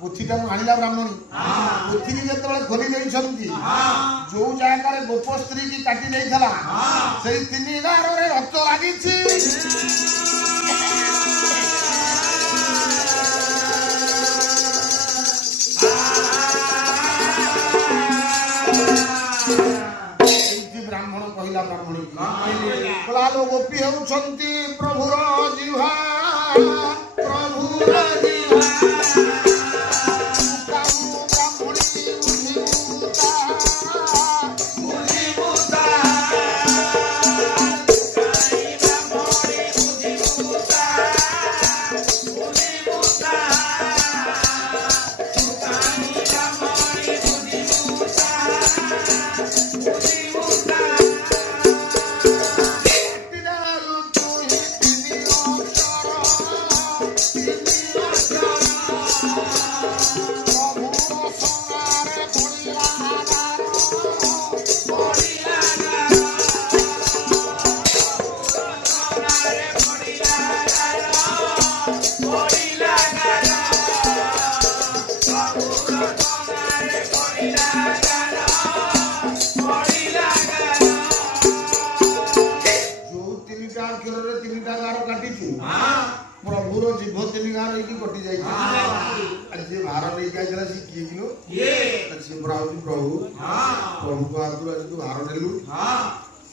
पोथीटा आनिला ब्राह्मणी पोथी की जतबेले खोली देइछंती जो जायकारे गोप स्त्री की काटी देइथला सेई तिनी गार रे रक्त लागिछि ब्राह्मण कहिला ब्राह्मणी कला लो गोपी हेउछंती प्रभुर जिह्वा प्रभुर जिह्वा प्रभुर जीभ तीन गार कटि जाए भार नहीं जाइए सी किए किलो सी प्रभु प्रभु को हाथ आज तू भार नेलु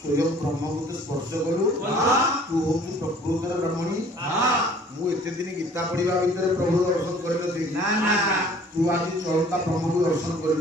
स्वयं ब्रह्म को स्पर्श कलु तू हूँ प्रकृत ब्रह्मणी मुझे दिन गीता पढ़ा भितर प्रभु दर्शन कर तू आज चलता प्रभु को दर्शन कर